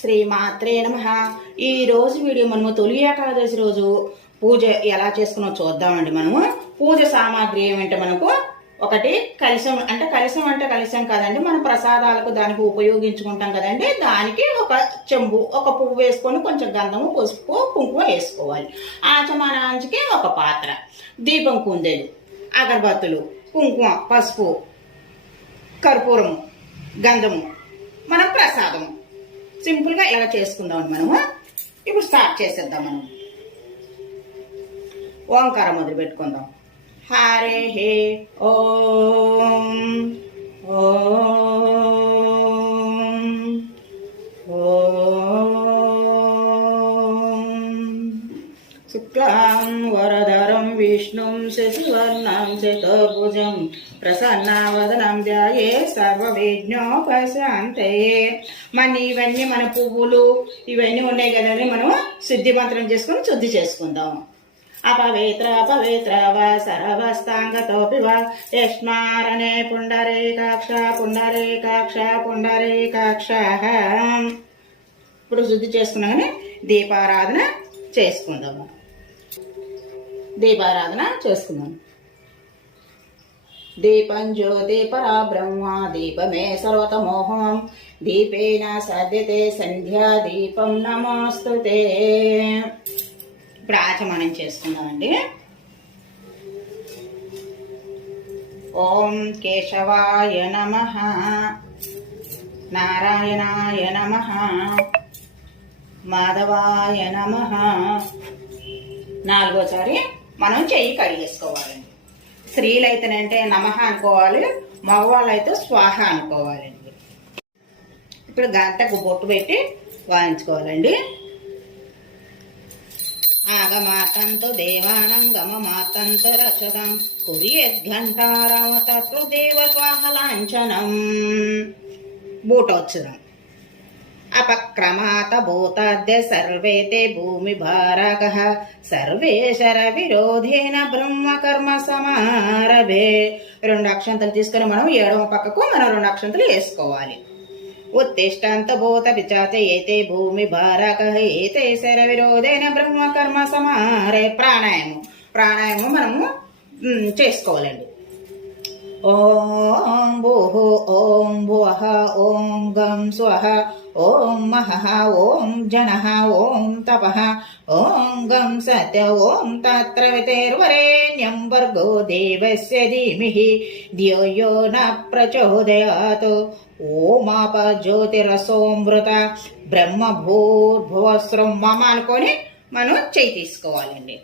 శ్రీమాత్రే నమ. ఈ రోజు వీడియో మనము తొలి ఏకాదశి రోజు పూజ ఎలా చేసుకున్నా చూద్దామండి మనము. పూజ సామాగ్రి ఏమంటే మనకు ఒకటి కలిసం అంటే కలిసం అంటే కలిసం కదండి మనం ప్రసాదాలకు దానికి ఉపయోగించుకుంటాం కదండి. దానికి ఒక చెంబు ఒక పువ్వు వేసుకొని కొంచెం గంధము పసుపు కుంకుమ వేసుకోవాలి. ఆచమానాంచికి ఒక పాత్ర. దీపం కుందేలు అగరబత్తులు కుంకుమ పసుపు కర్పూరము గంధము మనం ప్రసాదము. సింపుల్గా ఇలా చేసుకుందాం మనము ఇప్పుడు స్టార్ట్ చేసేద్దాం మనం. ఓంకారం మొదలు పెట్టుకుందాం. హరే హే ఓం ఓం ఓం. శుక్లాం వరదరం విష్ణుం శశివర్ణం చతుర్భుజం ప్రసన్నావదనం ధ్యాయే సర్వవిఘ్నోపశాంతయే మన ఇవన్నీ మన పువ్వులు ఇవన్నీ ఉన్నాయి కదండి మనం శుద్ధి మంత్రం చేసుకొని శుద్ధి చేసుకుందాం. అపవిత్ర అపవిత్ర వా సర్వస్తాంగతోపి వా యస్మారణే పుండరీకాక్ష పుండరీకాక్ష పుండరీకాక్ష. ఇప్పుడు శుద్ధి చేసుకున్నాగానే దీపారాధన చేసుకుందాము. దీపారాధన చేసుకుందాం దీపం జ్యోతి పరా బ్రహ్మ దీపమే సర్వతమోహం దీపేన సద్యతే సంధ్యా దీపం నమోస్తుతే ఇప్పుడు ఆచమనం చేసుకుందామండి ఓం కేశవాయ నమ। నారాయణాయ నమ। మాధవాయ నమ। నాలుగోసారి మనం చెయ్యి కడిగేసుకోవాలండి। స్త్రీలు అయితేనంటే నమహ అనుకోవాలి మగవాళ్ళు అయితే స్వాహ అనుకోవాలండి. ఇప్పుడు గంటకు బొట్టు పెట్టి వాయించుకోవాలండి. ఆగమాతంతో దేవానం గమమాతంతో రక్షతం కుర్యద్ఘంటారామ తత్వ దేవ స్వాహ లాంఛనం. బూట వచ్చుదాం తే భూమి భారక సర్వేశర విరోధేన బ్రహ్మకర్మ సమారభే రెండు అక్షంతలు తీసుకొని మనం ఏడవ పక్కకు మనం రెండు అక్షంతలు వేసుకోవాలి. ఉత్తిష్టాంత భూత విచాత ఏతే భూమి భారక ఏతే శర విరోధేన బ్రహ్మకర్మ సమారే ప్రాణాయామం. ప్రాణాయామం మనము చేసుకోవాలండి. ఓం భూ ఓం భువ ఓం గం స్వహ ఓం మహః ఓం జనః ఓం తపః ఓం గం సత్య ఓం తత్ర వితేర్వరేణ్యం భర్గో దేవస్య ధీమిహి ధియో న ప్రచోదయాత్. ఓమాప జ్యోతిరసోమృత బ్రహ్మ భూర్భువస్రం మమ అనుకొని మనం చేయి తీసుకోవాలండి.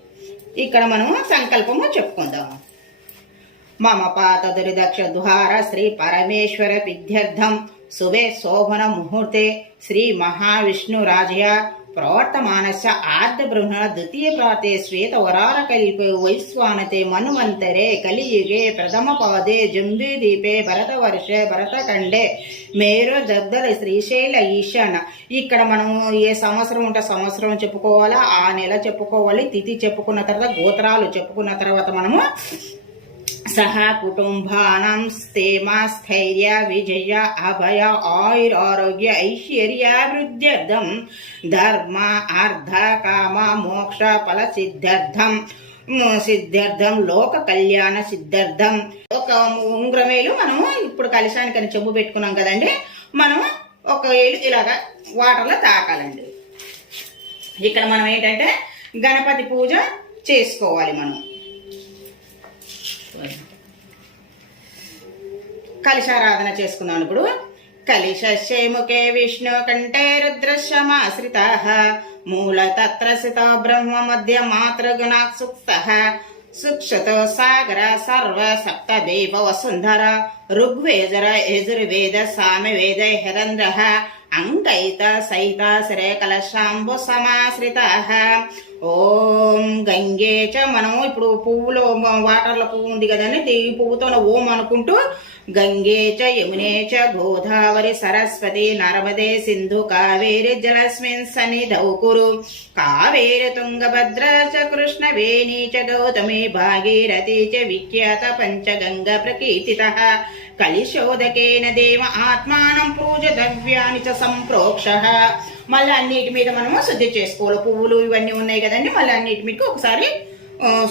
ఇక్కడ మనము సంకల్పము చెప్పుకుందాము. మమ పాతదురి దక్ష దుహార శ్రీ పరమేశ్వర విద్యర్థం శుభే శోభన ముహూర్తే శ్రీ మహావిష్ణురాజయ ప్రవర్తమానస్య ఆర్ధ ద్వితీయ ప్రాతే శ్వేత వరార వైశ్వానతే మనుమంతరే కలియుగే ప్రథమ పాదే జంబీదీపే భరత వర్షే భరతఖండే మేరు జబ్దల శ్రీశైల ఈశాన. ఇక్కడ మనము ఏ సంవత్సరం ఉంటే సంవత్సరం చెప్పుకోవాలా ఆ నెల చెప్పుకోవాలి తిథి చెప్పుకున్న తర్వాత గోత్రాలు చెప్పుకున్న తర్వాత మనము సహ కుటుంబానం స్థేమ స్థైర్య విజయ అభయ ఆయురారోగ్య ఐశ్వర్యాభివృద్ధ్యర్థం ధర్మ అర్థ కామ మోక్ష ఫల సిద్ధార్థం సిద్ధార్థం లోక కళ్యాణ సిద్ధార్థం ఒక ఉంగరమేలు మనము ఇప్పుడు కలిశానికని చెంబు పెట్టుకున్నాం కదండి. మనం ఒక ఏలు ఇలాగా వాటర్లో తాకాలండి. ఇక్కడ మనం ఏంటంటే గణపతి పూజ చేసుకోవాలి మనం. కలిశారాధన చేసుకున్నాను ఇప్పుడు. కలిశముఖే విష్ణు కంటే రుద్రశమాశ్రిత మూలతత్రసితో బ్రహ్మ మధ్య మాతృగుణ సుక్షతో సాగర సర్వ సప్త దేవ వసుంధర ఋగ్వేదర యజుర్వేద సామవేద హరంధ్ర అంకైత సైత శ్రే కలశాంబు సమాశ్రిత. ఓం గంగే చ మనం ఇప్పుడు పువ్వులో వాటర్లో పువ్వు ఉంది కదండి ఈ పువ్వుతో ఓం అనుకుంటూ గంగే చ యమునే చ గోదావరి సరస్వతి నర్మదే సింధు కావేరి జలస్మిన్ సన్నిధౌ కురు కావేరి తుంగభద్ర చ కృష్ణ వేణి చ గౌతమి భాగీరథి చ విఖ్యాత పంచగంగ ప్రకీర్తిత. కలిశోదకేన దేవ ఆత్మానం పూజద్రవ్యాని చ సంప్రోక్ష. మళ్ళీ అన్నిటి మీద మనము శుద్ధి చేసుకోవాలి. పువ్వులు ఇవన్నీ ఉన్నాయి కదండి. మళ్ళీ అన్నిటి మీద ఒకసారి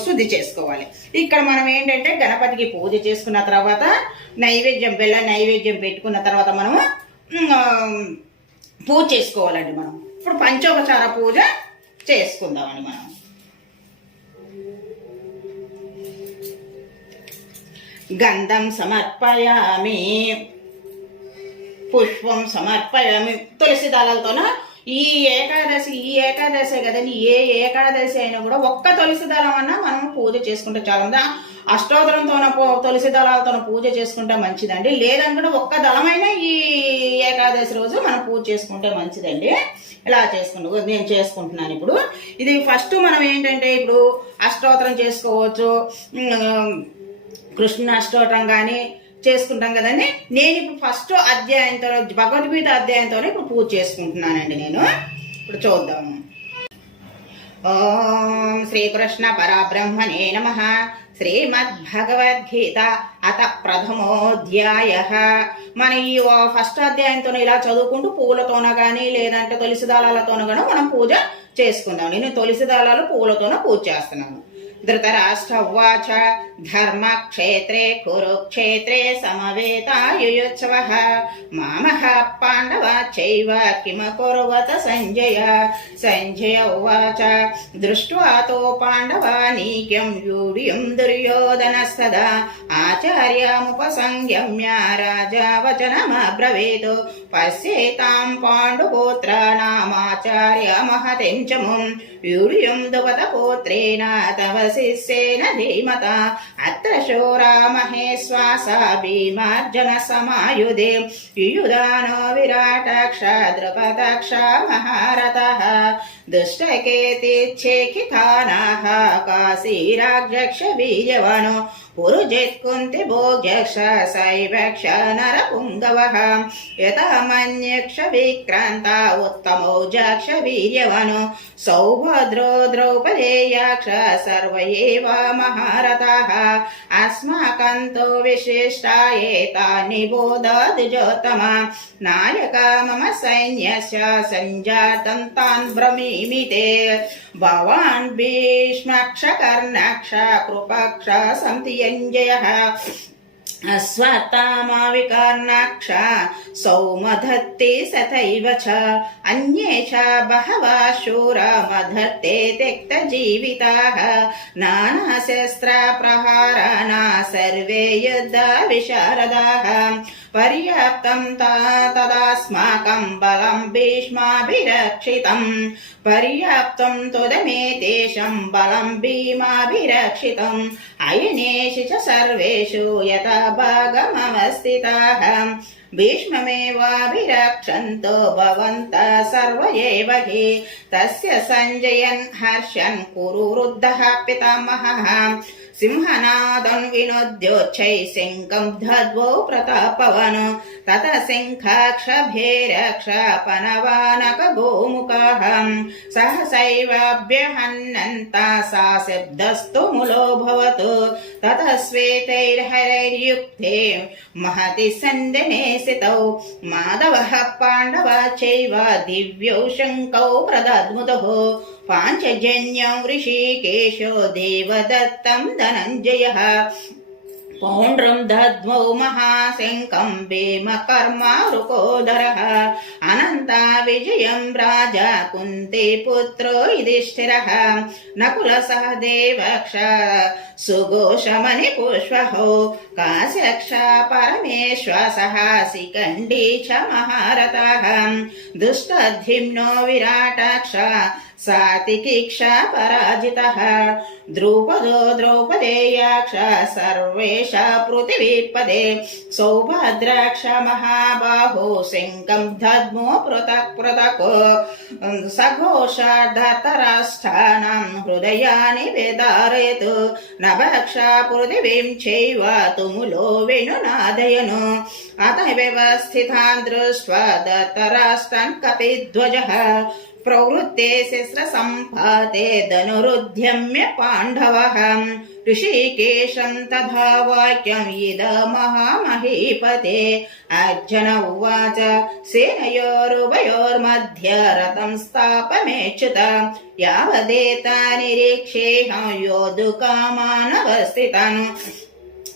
శుద్ధి చేసుకోవాలి. ఇక్కడ మనం ఏంటంటే గణపతికి పూజ చేసుకున్న తర్వాత నైవేద్యం బెల్ల నైవేద్యం పెట్టుకున్న తర్వాత మనము పూజ చేసుకోవాలండి మనం. ఇప్పుడు పంచోపచార పూజ చేసుకుందామండి మనం. గంధం సమర్పయామి పుష్పం సమర్పయామి తులసి దళాలతోన ఈ ఏకాదశి ఈ ఏకాదశి కదండి ఏ ఏకాదశి అయినా కూడా ఒక్క తులసి దళం అన్నా మనం పూజ చేసుకుంటే చాలా. ఉంది తులసి దళాలతో పూజ చేసుకుంటే మంచిదండి. లేదనుకుంటే ఒక్క దళమైనా ఈ ఏకాదశి రోజు మనం పూజ చేసుకుంటే మంచిదండి. ఇలా చేసుకుంటూ నేను చేసుకుంటున్నాను ఇప్పుడు. ఇది ఫస్ట్ మనం ఏంటంటే ఇప్పుడు అష్టోత్తరం చేసుకోవచ్చు. కృష్ణ అష్టోత్తరం కానీ చేసుకుంటాం కదండి. నేను ఇప్పుడు ఫస్ట్ అధ్యాయంతో భగవద్గీత అధ్యాయంతో ఇప్పుడు పూజ చేసుకుంటున్నానండి నేను. ఇప్పుడు చూద్దాము ఓం శ్రీకృష్ణ పరబ్రహ్మణే నమ. శ్రీమద్భగవద్గీత అత ప్రథమోధ్యాయ. మన ఈ ఫస్ట్ అధ్యాయంతో ఇలా చదువుకుంటూ పూలతోన కానీ లేదంటే తులసి దళాలతోన కూడా మనం పూజ చేసుకుందాం. నేను తులసి దళాలు పూలతోన పూజ చేస్తున్నాను. ధృతరాష్ట్రవాచ ధర్మక్షేత్రే కురుక్షేత్రే సమవేతాయుయోత్సవ మామః పాండవ చైవ కిమకుర్వత సంజయ సంజయ ఉవాచ దృష్ట్వా తో పాండవానీక్యం యూడియం దుర్యోధనస్తదా ఆచార్యముపసంగమ్య రాజా వచనమబ్రవీత్ పశ్యేతాం పాండుపుత్రానామాచార్య మహతిం చ ముం యూడియం దువత పుత్రేణ తవ శిష్యేన ధీమత. అత్ర శూరా మహేశ్వాసా భీమార్జన సమాయుధే. యుయుధానో విరాటక్ష ద్రుపదక్ష మహారథः దుష్టకేతిచ్ఛేఖితానాः उरुजित्कुन्ति भोग्यक्ष शैवक्ष नरपुङ्गवः। यथा मन्यक्ष विक्रान्ता उत्तमौजाक्ष वीर्यवनु। सौभद्रो द्रौपदेयाक्ष सर्व एव महारथाः। अस्माकं विशिष्टा एतानि बोधद्योतम नायका मम सैन्यस्य सञ्जातं तान् भ्रमीमि ते भवान् भीष्मक्ष कर्णक्ष कृपक्ष सन्ति యంజయः అశ్వత్థామా వికర్ణాక్ష సౌమధత్తే సతైవ చ అన్యే చ బహవः శూరా మధత్తే త్యక్తజీవితాः నానాశస్త్రప్రహారాణా సర్వే యుద్ధ విశారదాः పర్యాప్తం తా- తదాస్మాకం బలం భీష్మాభిరక్షితం పర్యాప్తం తుదమేతేషం బలం భీమాభిరక్షితం అయనేషు చ సర్వేషు యత భాగమవస్థితాః భీష్మమేవాభిరక్షంతో భవంత సర్వ ఏవ హి తస్య సంజయన్ హర్షన్ కురు వృద్ధः పితామహः సింహనాదం వినోద్యోచ్చై శంఖం దద్వో ప్రతాపవన్ తత శంఖాక్షభేరక్ష పనవానక గోముఖः సహసైవాభ్యహన్నంత సా శబ్దస్తు ములోభవతు తత శ్వేతైర్హరైర్యుక్తే మహతి సందనే స్థితౌ మాధవः పాండవ చైవ దివ్యౌ శంకౌ ప్రదద్ముతః పాంచజన్యం ఋషికేశో దేవదత్తం ధనంజయः. పౌండ్రం దద్మౌ మహాశంకం భీమకర్మా రుకోదరः అనంత విజయం రాజా కుంతి పుత్రో యుధిష్ఠిరः నకుల సహదేవక్ష సుఘోషమణి పుష్పహో. కాశ్యక్ష పరమేశ్వసः సాతికిక్ష పరాజిత ద్రౌపదో ద్రౌపదేయాక్ష సర్వేష పృథివీపదే సౌభద్రాక్ష మహాబాహో శంకం ధద్మో పృథక్ పృథక్ సఘోషాధతరాష్టానం హృదయాన్ని వేదారయతు నభక్ష పృథివీం చైవ తుములో వేణునాదయను అత వ్యవస్థితాన్ దృష్ట్వా దత్తరాష్ట్రాన్ కపిధ్వజ प्रवृत्ते शस्त्रसम्पाते धनुरुद्यम्य पाण्डवः। ऋषिकेशं तथा वाक्यम् इदमहामहीपते अर्जुन उवाच, सेनयोरुभयोर्मध्ये रथं स्थापमेच्युत। यावदेता निरीक्षेऽहं योद्धुकामानवस्थितान्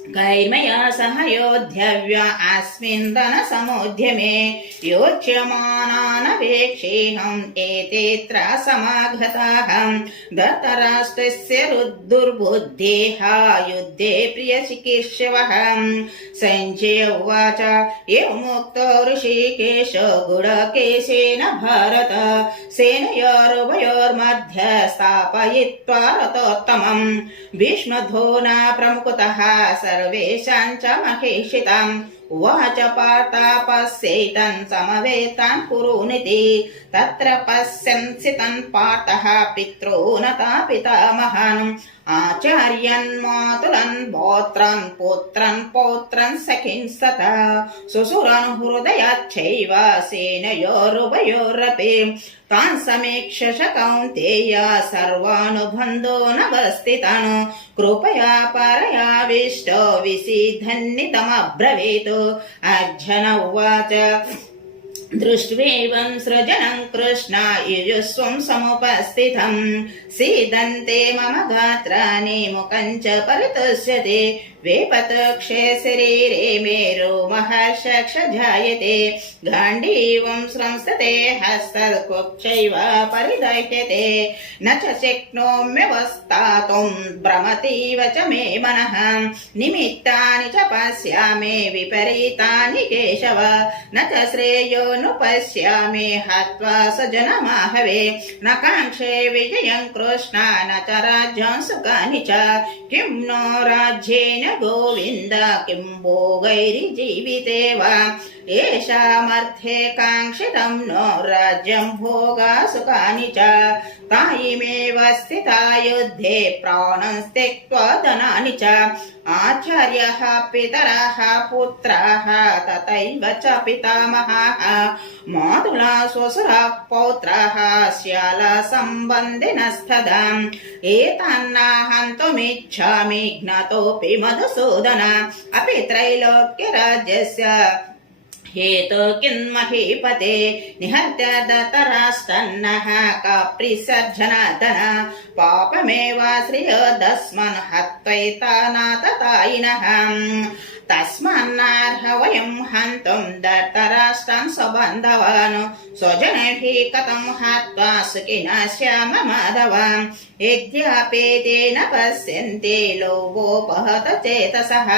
कैर्मया सह योद्धव्या अस्मिन् धनसमुद्यमे योच्यमानानपेक्षेऽहम् एतेऽत्र समागताहम् दत्तराष्ट्रस्य रुद्दुर्बुद्धेः युद्धे प्रियचिकीर्षवः। सञ्जय उवाच एवमुक्तो ऋषिकेश गुडकेशेन भारत। सेनयोरुभयोर्मध्ये स्थापयित्वा रथोत्तमम्। भीष्मधोना प्रमुखतः सर्वेषां च महेशिताम् उवाच पार्ता पश्यैतन् समवेतान् कुरुनिति तत्र पश्यन्सितन् पार्थः पित्रो नता पितामहान् ఆచార్యన్ మాతులన్ భోత్రన్ పుత్రన్ పౌత్రన్ సఖింసత. సుసురన్ హృదయాచ్చైవ సేనయోరుభయోరపి. తాన్ సమీక్ష కౌంతేయ సర్వానుబంధో నవస్థితాన్ కృపయా పరయావిష్టో విసిధన్నితమబ్రవీత్ అర్జన ఉవాచ दृष्ट्वेवं सृजनं कृष्ण युजुस्वं समुपस्थितम् सीदन्ते मम गात्राणि मुखं च परितुष्यते वेपतक्षे शरीरे मेरो महर्षक्ष जायते गाण्डीवं संस्थते हस्तकुक्षैव परिदह्यते न च शक्नोम्यवस्थातुं भ्रमतीव च मे मनः निमित्तानि च पश्यामि विपरीतानि केशव न च श्रेयो తన్ను పశ్యామి హత్వా సజనమాహవే న కాంక్షే విజయం కృష్ణ న చ రాజ్యం సుఖాని చ కిం నో రాజ్యేన గోవింద కిం భోగైరి జీవితే వా ఏషామర్థే కాంక్షితం నో రాజ్యం భోగా సుఖాని చ తాయిమేవ స్థితా యుద్ధే ప్రాణం త్యక్వా ధనాని చ आचार्यः पितरः पुत्राः तथैव च पितामहाः मातुला स्वसुरः पौत्राः श्याला सम्बन्धिनस्तदाम् एतान्नाहन्तुमिच्छामि ज्ञातोऽपि मधुसूदन अपि त्रैलोक्यराज्यस्य हेतु किन्महीपते निहत्य दतरास्तन्नः काप्रिसर्जनादन। पापमेव श्रियोदस्मन् हत्वैतानाततायिनः। तस्मान्नार्ह वयं हन्तुं दत्तराष्ट्रान् स्वबान्धवान् स्वजनैः कथं हत्वा सुखिनः श्याम माधवान् यद्यापेतेन पश्यन्ते लोभोपहत चेतसः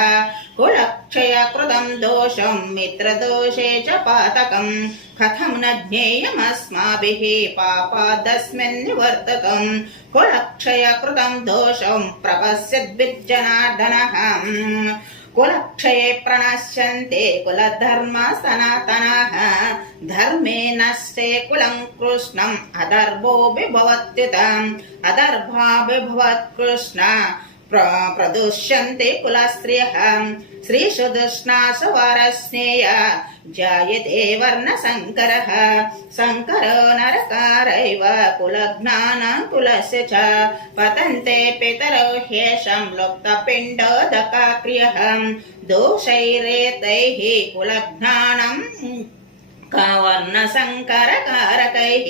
कुलक्षयकृतं दोषं मित्रदोषे च पातकम् कथं न ज्ञेयमस्माभिः पापादस्मिन् निवर्तकम् कुलक्षयकृतं दोषं प्रपश्यद्विज्जनार्दनः कुलक्षये प्रणश्यन्ते कुलधर्म सनातनः। धर्मे नष्टे कुलं कृष्णम्। अदर्भो विभवत्युतम् अदर्भा विभवत् कृष्ण। प्रदुष्यन्ते कुलस्त्रियः। श्रीसुदुष्णासुवारस्नेय जायते वर्णशङ्करः। शङ्करो नरकारैव कुलज्ञानं कुलस्य च। पतन्ते पितरो ह्येषं लुप्तपिण्डोदकाक्रियः। दोषैरेतैः कुलज्ञानम् कावर्णशङ्करकारकैः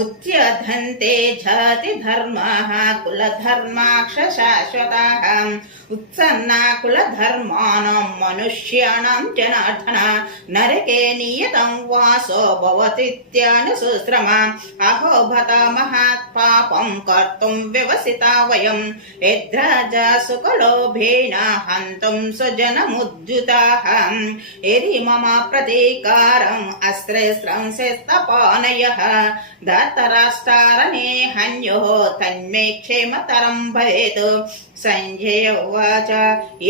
उच्यधन्ते जातिधर्माः कुलधर्माक्ष ఉత్సన్నాకుల ధర్మాణం మనుష్యాణం జనార్దన. నరకే నియతం వాసో భవతిత్యానుశుశ్రమ అహో భత మహాత్పాపం కర్తుం వ్యవసితా వయం. యద్రాజాసుకలోభేన హంతుం స్వజనముద్యుతాః. ఎరి మమ ప్రతీకారం అస్త్రేస్త్రం శస్తపానయః. ధర్తరాష్టారనే హన్యోः తన్మే క్షేమతరం భవేత్. సంజయ ఉవాచ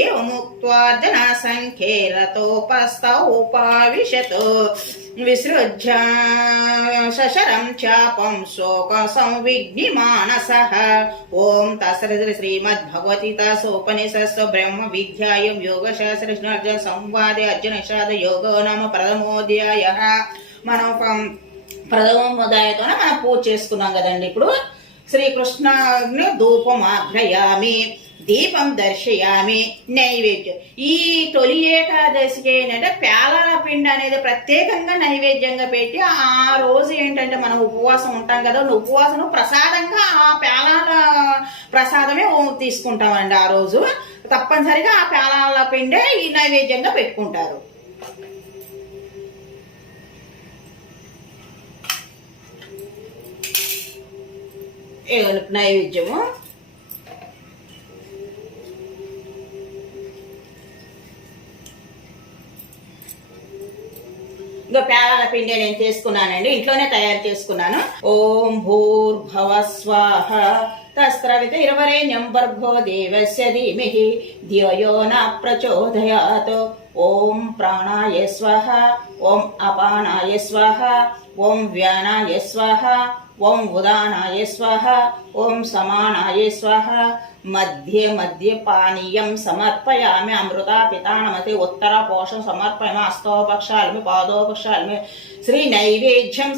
ఏముక్త్వార్జున సంఖ్యే రతోపస్థౌపావిశత్ విసృజ్య శశరం చాపం శోక సంవిఘ్నిమానసః ఓం తస్సరి శ్రీమద్భగవద్గీతాసోపనిషత్సు బ్రహ్మ విద్యాయం యోగశాస్త్ర అర్జున సంవాదే అర్జున నిషాద యోగో నామ ప్రథమోధ్యాయ మనం పం- ప్రథమోధ్యాయతోనే మనం పూజ చేసుకున్నాం కదండి ఇప్పుడు? శ్రీకృష్ణని ధూపం ఆగ్రయామి దీపం దర్శయామి నైవేద్యం. ఈ తొలి ఏకాదశికి ఏంటంటే పేలాల పిండి అనేది ప్రత్యేకంగా నైవేద్యంగా పెట్టి ఆ రోజు ఏంటంటే మనం ఉపవాసం ఉంటాం కదా ఉపవాసం ప్రసాదంగా ఆ పేలాల ప్రసాదమే తీసుకుంటామండి ఆ రోజు. తప్పనిసరిగా ఆ పేలాల పిండే ఈ నైవేద్యంగా పెట్టుకుంటారు. నైవేద్యము. ఇంకా పేలాల పిండి నేను చేసుకున్నానండి. ఇంట్లోనే తయారు చేసుకున్నాను. ఓం భూర్భవ స్వాహ తస్త్రవిత ఇరవరేణ్యం భర్గో దేవస్య ధీమిహి ధియో న ప్రచోదయాత్ ఓం ప్రాణాయ స్వాహ ఓం అపానాయ స్వాహ ఓం వ్యానాయ స్వాహ ఓం ఉదానాయ స్వాహ ఓం సమానాయ స్వాహ మధ్య మధ్య పానీయం సమర్పయామి అమృత పితానమతి ఉత్తర పోషం సమర్పయామి అస్తోపక్షాల్మి పాదోపక్షాల్మి శ్రీ నైవేద్యం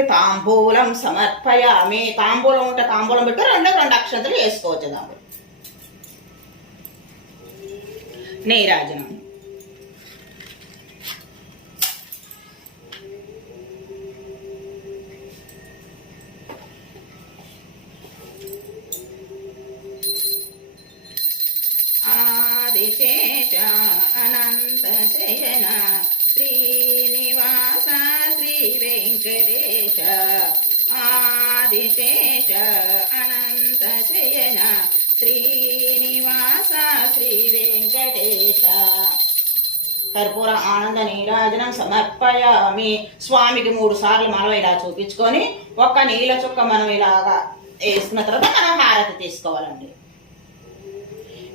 తాంబూలం సమర్పయామి. తాంబూలం ఉంటే తాంబూలం పెట్టు రెండు రెండు అక్షంతలు వేసుకోవచ్చు దాంట్లో. నీరాజనం ఆదిశేష అనంత శయన శ్రీ కర్పూర ఆనంద నీరాజనం సమర్పయామి. స్వామికి మూడు సార్లు మనం ఇలా చూపించుకొని ఒక్క నీళ్ళ చుక్క మనం ఇలాగా వేసుకున్న తర్వాత మనం హారతి తీసుకోవాలండి.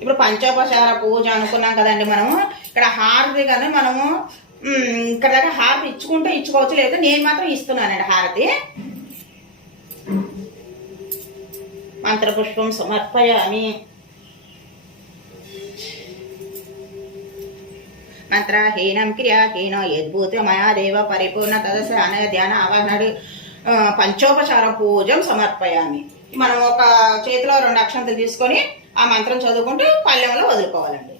ఇప్పుడు పంచోపచార పూజ అనుకున్నాం కదండి మనము. ఇక్కడ హారతి కానీ మనము. ఇక్కడ దగ్గర హారతి ఇచ్చుకుంటే ఇచ్చుకోవచ్చు లేదా నేను మాత్రం ఇస్తున్నానండి హారతి. మంత్రపుష్పం సమర్పయామి. మంత్రహీనం క్రియాహీనం యద్భూత మయా దేవ పరిపూర్ణ తదశ అనయ ధ్యాన అవహనడు పంచోపచార పూజం సమర్పయామి. మనం ఒక చేతిలో రెండు అక్షంతలు తీసుకొని ఆ మంత్రం చదువుకుంటూ పల్లెంలో వదులుకోవాలండి.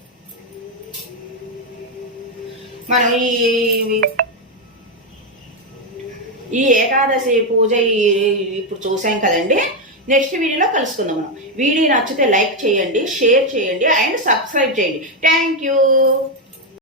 మనం ఈ ఈ ఏకాదశి పూజ ఇప్పుడు చూసాం కదండి. నెక్స్ట్ వీడియోలో కలుసుకుందాం మనం. వీడియో నచ్చితే లైక్ చేయండి షేర్ చేయండి అండ్ సబ్స్క్రైబ్ చేయండి. Thank you.